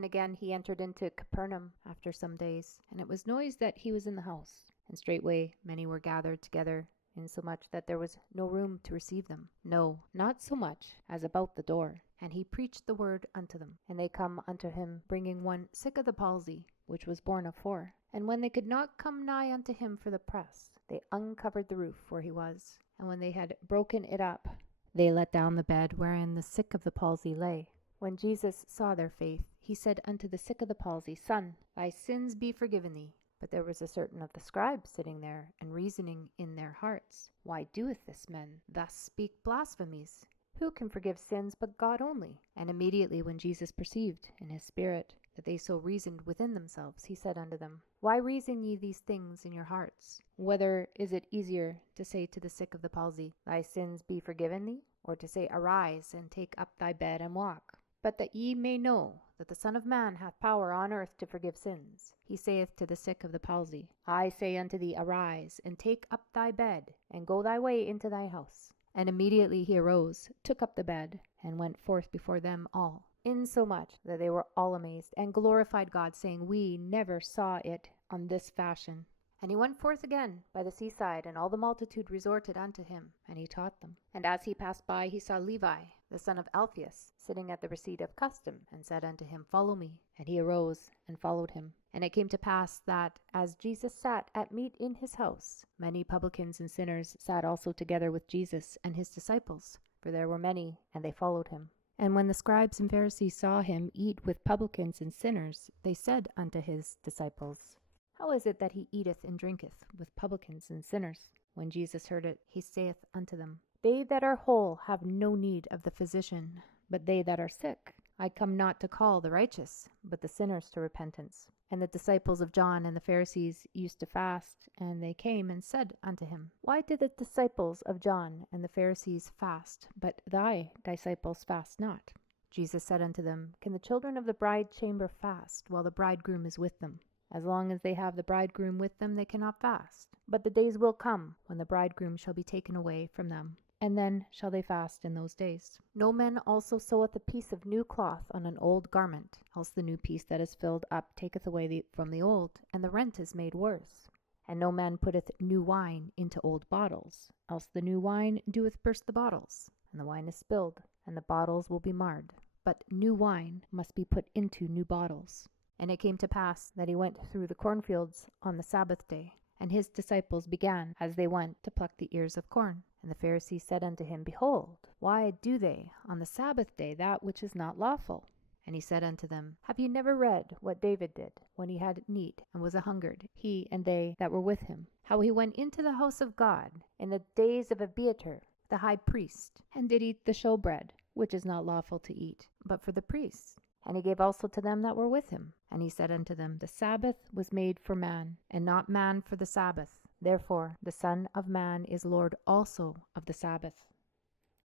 And again he entered into Capernaum after some days, and it was noised that he was in the house. And straightway many were gathered together, insomuch that there was no room to receive them, no, not so much as about the door. And he preached the word unto them. And they come unto him, bringing one sick of the palsy, which was borne of 4. And when they could not come nigh unto him for the press, they uncovered the roof where he was. And when they had broken it up, they let down the bed wherein the sick of the palsy lay. When Jesus saw their faith, he said unto the sick of the palsy, Son, thy sins be forgiven thee. But there was a certain of the scribes sitting there, and reasoning in their hearts, Why doeth this man thus speak blasphemies? Who can forgive sins but God only? And immediately when Jesus perceived in his spirit that they so reasoned within themselves, he said unto them, Why reason ye these things in your hearts? Whether is it easier to say to the sick of the palsy, Thy sins be forgiven thee? Or to say, Arise, and take up thy bed, and walk? But that ye may know that the Son of Man hath power on earth to forgive sins, he saith to the sick of the palsy, I say unto thee, Arise, and take up thy bed, and go thy way into thy house. And immediately he arose, took up the bed, and went forth before them all, insomuch that they were all amazed, and glorified God, saying, We never saw it on this fashion. And he went forth again by the seaside, and all the multitude resorted unto him, and he taught them. And as he passed by, he saw Levi, the son of Alphaeus, sitting at the receipt of custom, and said unto him, Follow me. And he arose and followed him. And it came to pass that, as Jesus sat at meat in his house, many publicans and sinners sat also together with Jesus and his disciples, for there were many, and they followed him. And when the scribes and Pharisees saw him eat with publicans and sinners, they said unto his disciples, How is it that he eateth and drinketh with publicans and sinners? When Jesus heard it, he saith unto them, They that are whole have no need of the physician, but they that are sick. I come not to call the righteous, but the sinners to repentance. And the disciples of John and the Pharisees used to fast, and they came and said unto him, Why did the disciples of John and the Pharisees fast, but thy disciples fast not? Jesus said unto them, Can the children of the bride chamber fast, while the bridegroom is with them? As long as they have the bridegroom with them, they cannot fast. But the days will come, when the bridegroom shall be taken away from them, and then shall they fast in those days. No man also seweth a piece of new cloth on an old garment, else the new piece that is filled up taketh away from the old, and the rent is made worse. And no man putteth new wine into old bottles, else the new wine doeth burst the bottles, and the wine is spilled, and the bottles will be marred. But new wine must be put into new bottles. And it came to pass that he went through the cornfields on the Sabbath day, and his disciples began, as they went, to pluck the ears of corn. And the Pharisees said unto him, Behold, why do they on the Sabbath day that which is not lawful? And he said unto them, Have ye never read what David did, when he had need, and was a-hungered, he and they that were with him, how he went into the house of God in the days of Abiathar the high priest, and did eat the showbread, which is not lawful to eat, but for the priests? And he gave also to them that were with him. And he said unto them, The Sabbath was made for man, and not man for the Sabbath. Therefore the Son of Man is Lord also of the Sabbath.